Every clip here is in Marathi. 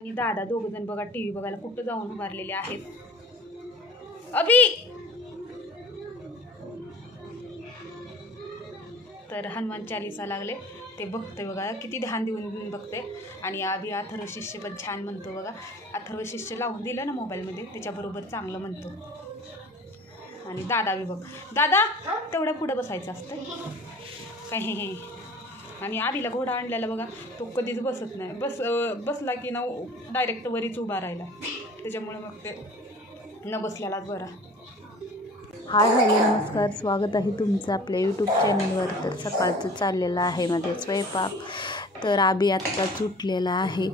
आणि दादा दोघं जण बघा टीव्ही बघायला कुठं जाऊन उभारलेले आहेत. अभि तर हनुमान चालीसा लागले ते बघते बघा, किती ध्यान देऊन बघते. आणि अभि अथर्व शिष्य पण छान म्हणतो बघा. अथर्व शिष्य लावून दिलं ना मोबाईलमध्ये त्याच्याबरोबर चांगलं म्हणतो. आणि दादा बी बघ, दादा तेवढ्या पुढं बसायचं असतं काय हे. आणि आधीला घोडा आणलेला बघा, तो कधीच बसत नाही. बसला की ना डायरेक्ट वरीच उभा राहिला. त्याच्यामुळे मग ते न बसल्यालाच बरा. हाय हॅलो नमस्कार, स्वागत आहे तुमचं आपल्या यूट्यूब चॅनलवर. तर सकाळचं चाललेलं आहे मध्ये स्वयंपाक. तर आबी आत्ताच उठलेला आहे.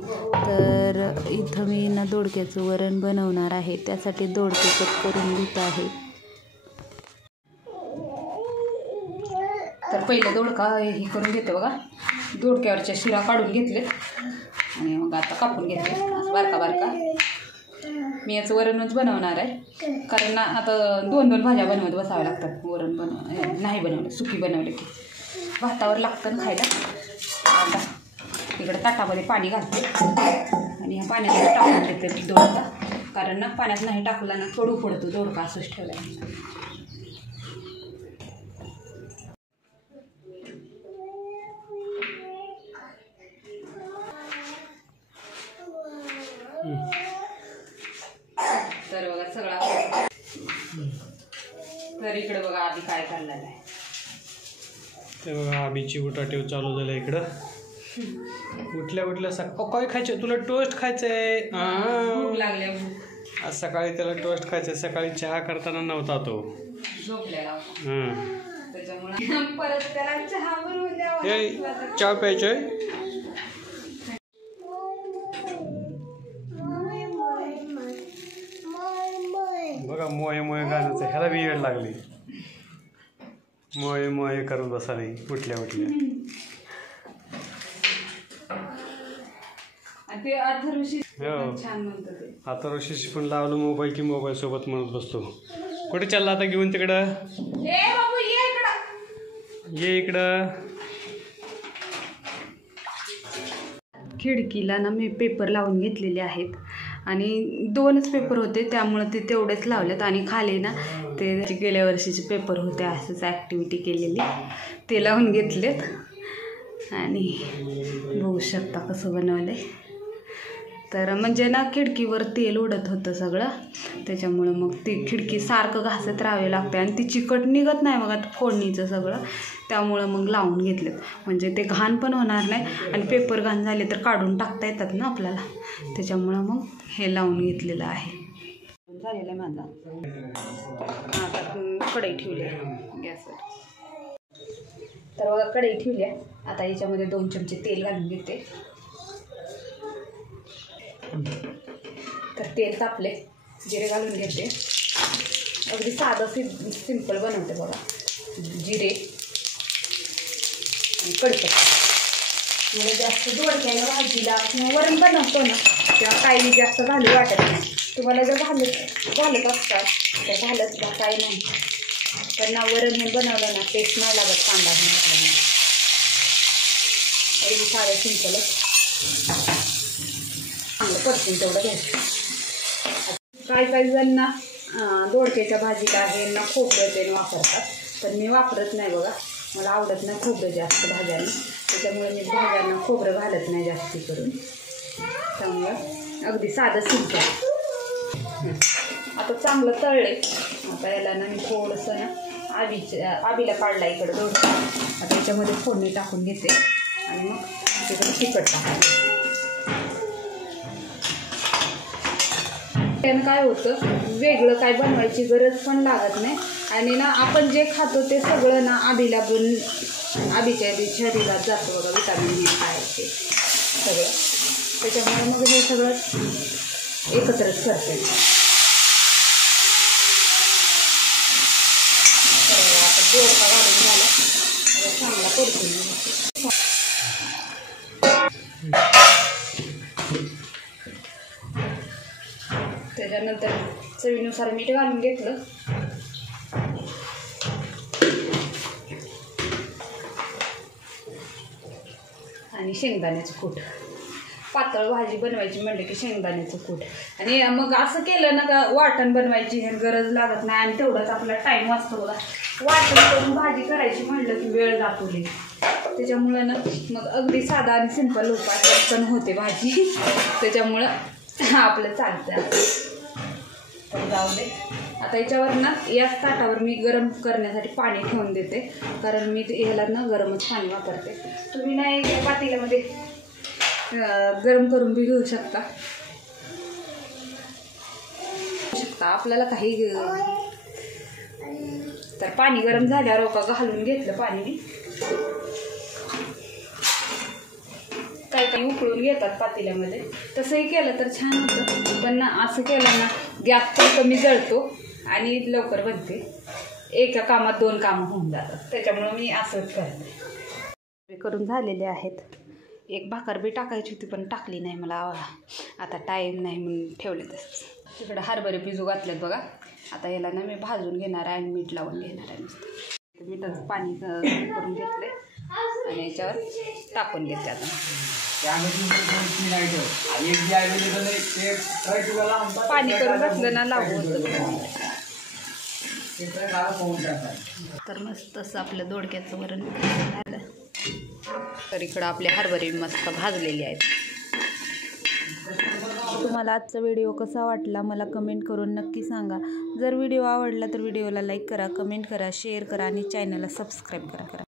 तर इथं मी ना दोडक्याचं वरण बनवणार आहे. त्यासाठी दोडके कट करून घेत आहे. तर पहिले दोडका हे करून घेते बघा, दोडक्यावरच्या शिरा काढून घेतले आणि मग आता कापून घेतले असं बारका बारका. मी याचं वरणच बनवणार आहे, कारण ना आता 2-2 भाज्या बनवत बसाव्या लागतात. वरण नाही बनवलं, सुकी बनवलं की भातावर लागतं ना खायला. आता इकडे ताटामध्ये पाणी घालते आणि ह्या पाण्यात टाकून देते दोडका, कारण ना पाण्यात नाही टाकला ना कडू पडतो दोडका. असंच ठेवला आहे. तर बघा सगळा. तर इकडे बघा आधी काय करणार आहे ते बघा. आबीची उठाठेव चालू झालं इकडं. उठल्या काय खायचं तुला? टोस्ट खायचंय. भूक लागले. आज सकाळी त्याला टोस्ट खायचंय. सकाळी चहा करताना नव्हता तो, झोपलेला. त्याच्यामुळे परत त्याला चहा बनवून द्यावा. चहा प्यायचोय. बघा मोये मोये गाण्याचं ह्याला बी वेळ लागली. मोये मोये करत बसाले उठल्या. अथर्व शिष्य पण लावलं मोबाईल की मोबाईल सोबत म्हणत बसतो. कुठे चालला आता घेऊन तिकडं? ये इकडं. खिडकीला ना मी पेपर लावून घेतलेले आहेत आणि 2च पेपर होते, त्यामुळे ते तेवढेच लावलेत. आणि खाली ना ते गेल्या वर्षीचे पेपर होते, असंच ॲक्टिव्हिटी केलेली, ते लावून घेतलेत. आणि बघू शकता कसं बनवलं आहे. तर म्हणजे ना खिडकीवर तेल उडत होतं सगळं, त्याच्यामुळं मग ती खिडकी सारखं घासत राहावी लागते आणि ती चिकट निघत नाही बघा फोडणीचं सगळं. त्यामुळं मग लावून घेतलेत, म्हणजे ते घाण पण होणार नाही आणि पेपर घाण झाले तर काढून टाकता येतात ना आपल्याला. त्याच्यामुळं मग हे लावून घेतलेलं आहे. झालेलं आहे माझा. आता कढई ठेवली गॅसवर. तर बघा कढई ठेवली आहे. आता याच्यामध्ये 2 चमचे तेल घालून घेते. तर तेल तापले, जिरे घालून घेते. अगदी साधं सिंपल बनवते बघा. जिरे आणि कढीपत्ता. मला जास्त दोडक्याला भाजीला किंवा वरण बनवतो ना तेव्हा काही जास्त घालू वाटत नाही. तुम्हाला जर घालत असतात तर घालत का काही नाही. तर ना वरण हे बनवलं ना टेस्ट नाही लागत कांदा घालून. अगदी साधं सिंपलच, चांगलं परतून तेवढं घ्यायचं. काही जण ना दोडक्याच्या भाजीला आहे ना खोबरं ते वापरतात, तर मी वापरत नाही बघा. मला आवडत नाही खोबरं जास्त भाज्यांना, त्याच्यामुळे मी भाज्यांना खोबरं घालत नाही जास्ती करून. त्यामुळं अगदी साधं सिंपल. आता चांगलं तळले. आता याला ना मी थोडंसं ना आबीला काढला इकडं दोडका. आता याच्यामध्ये फोडणी टाकून घेते आणि मग तिकडे तिखट टाकायचं. त्यानं काय होतं, वेगळं काय बनवायची गरज पण लागत नाही. आणि ना आपण जे खातो ते सगळं ना आबीच्या शरीरात जातं बघा. विटामिन हे काय ते सगळं. त्याच्यामुळे मग हे सगळं एकत्रच करते. आता दोडका घालून झाला, चांगला परतून घ्यायचा. त्याच्यानंतर चवीनुसार मीठ घालून घेतलं. आणि शेंगदाण्याचं कूट. पातळ भाजी बनवायची म्हणलं की शेंगदाण्याचं कूट. आणि मग असं केलं ना का वाटण बनवायची हे गरज लागत नाही आणि तेवढाच आपला टाईम वाचतो बघा. वाटण करून भाजी करायची म्हणलं की वेळ जातो लई. त्याच्यामुळं ना मग अगदी साधा आणि सिंपल उपाय पण होते भाजी. त्याच्यामुळं आपलं चालतं. तर जाऊ दे. आता याच्यावर ना याच ताटावर मी गरम करण्यासाठी पाणी ठेवून देते, कारण मी ह्याला ना गरमच पाणी वापरते. तुम्ही नाही पातेल्यामध्ये गरम करून बी घेऊ शकता. आपल्याला काही तर पाणी गरम झाल्यावर का घालून घेतलं पाणी मी. काही काही उकळून घेतात पातेल्यामध्ये, तसंही केलं तर छान होतं. पण ना असं केलं ना गॅस पण कमी जळतो आणि लवकर बनते. एका कामात 2 कामं होऊन जातात. त्याच्यामुळं मी असंच करते. करून झालेले आहेत. एक भाकर बी टाकायची होती पण टाकली नाही, मला आता टाईम नाही म्हणून ठेवले तसंच. तिकडे हरभरे भिजू घातलेत बघा. आता याला ना मी भाजून घेणार आहे आणि मीठ लावून घेणार आहे. नुसतं मीठाचं पाणी करून घेतले आणि याच्यावर टाकून घेते. आता पाणी करून घातलं ना लावू होतं. तर मस्त असं आपलं दोडक्याचं वरण झालं. तर इकडं आपले हरभरे मस्त भाजलेले आहेत. तुम्हाला आजचा व्हिडिओ कसा वाटला मला कमेंट करून नक्की सांगा. जर व्हिडिओ आवडला तर व्हिडिओला लाईक करा, कमेंट करा, शेअर करा आणि चॅनलला सबस्क्राईब करा.